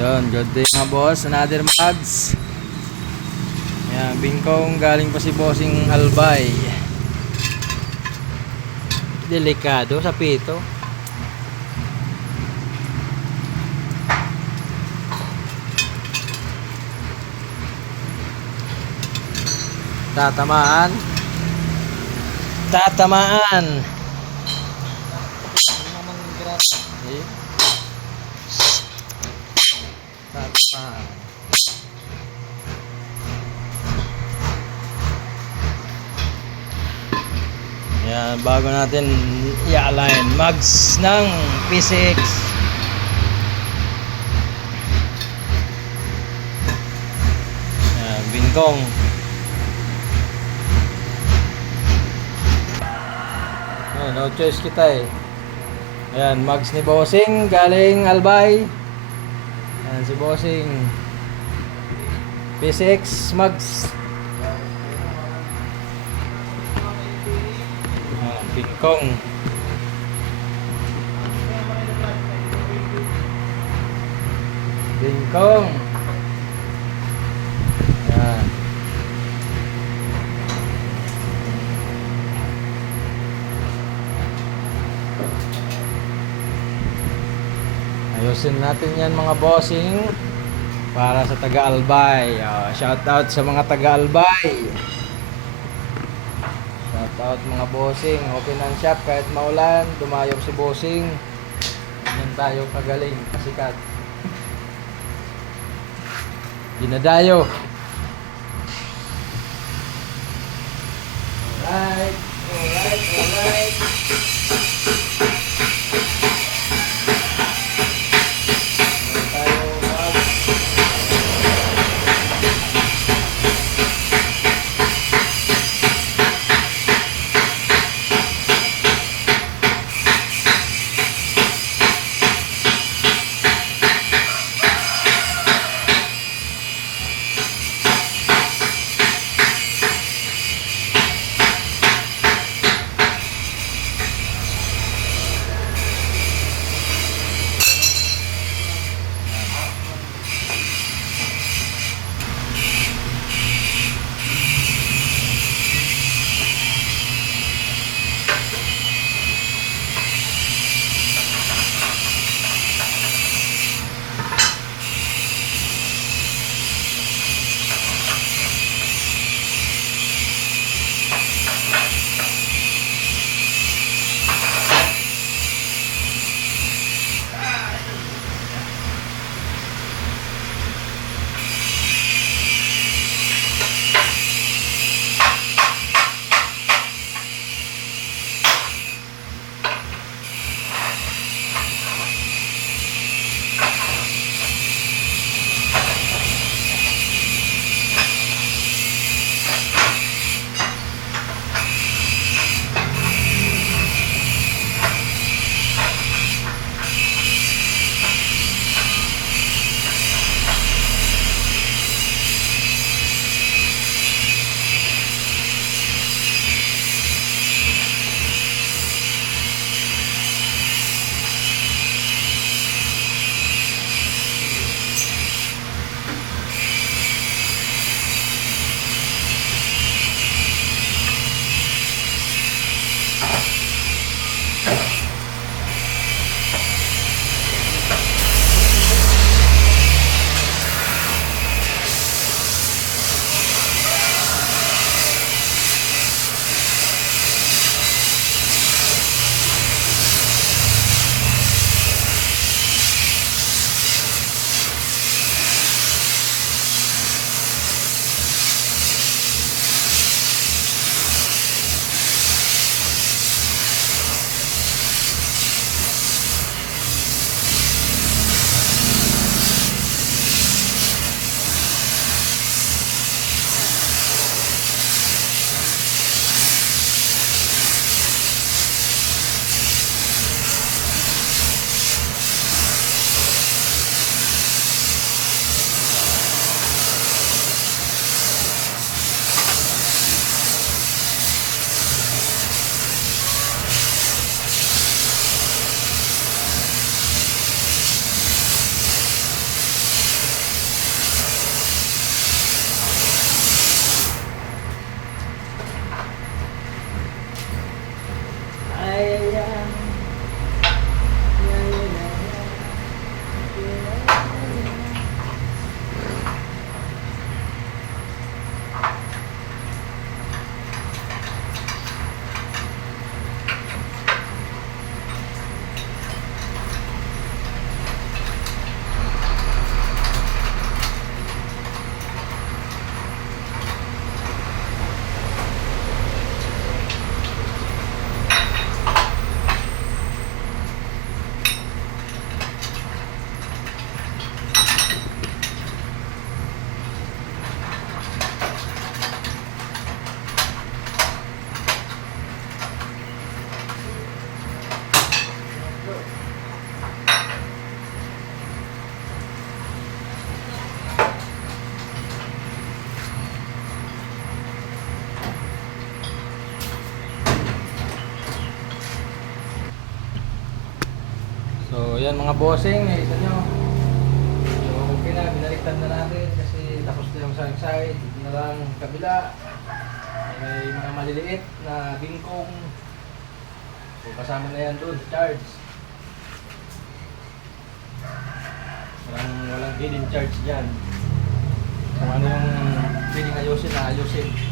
Yun, good day mga boss. Another mags. Yan, bingkong galing pa si bossing Albay. Delikado sa pito. Tatamaan. Tatamaan. Eh? Tatamaan. Yan, bago natin i-align mags ng P6. Yan, bingkong. Yan, no choice kita eh. Ayan, mags ni bossing galing Albay. Ayan, si bossing P6 mags. Ayan, bingkong. Bingkong. Ayan. Ayusin natin yan mga bossing para sa taga-Albay. Shout out sa mga taga-Albay. Shout out mga bossing. Open ang shop kahit maulan. Dumayo si bossing. Yan tayo kagaling. Kasikat. Dinadayo. Alright. Alright. Alright. So, yan mga bossing, nakita nyo. So, okay na, binaliktad na natin kasi tapos na yung isang side. Dito na lang kabila. May mga maliliit na bingkong. So, kasama na yan doon, charge. Walang hidden charge dyan. Kung ano yung pwedeng ayusin na ayusin.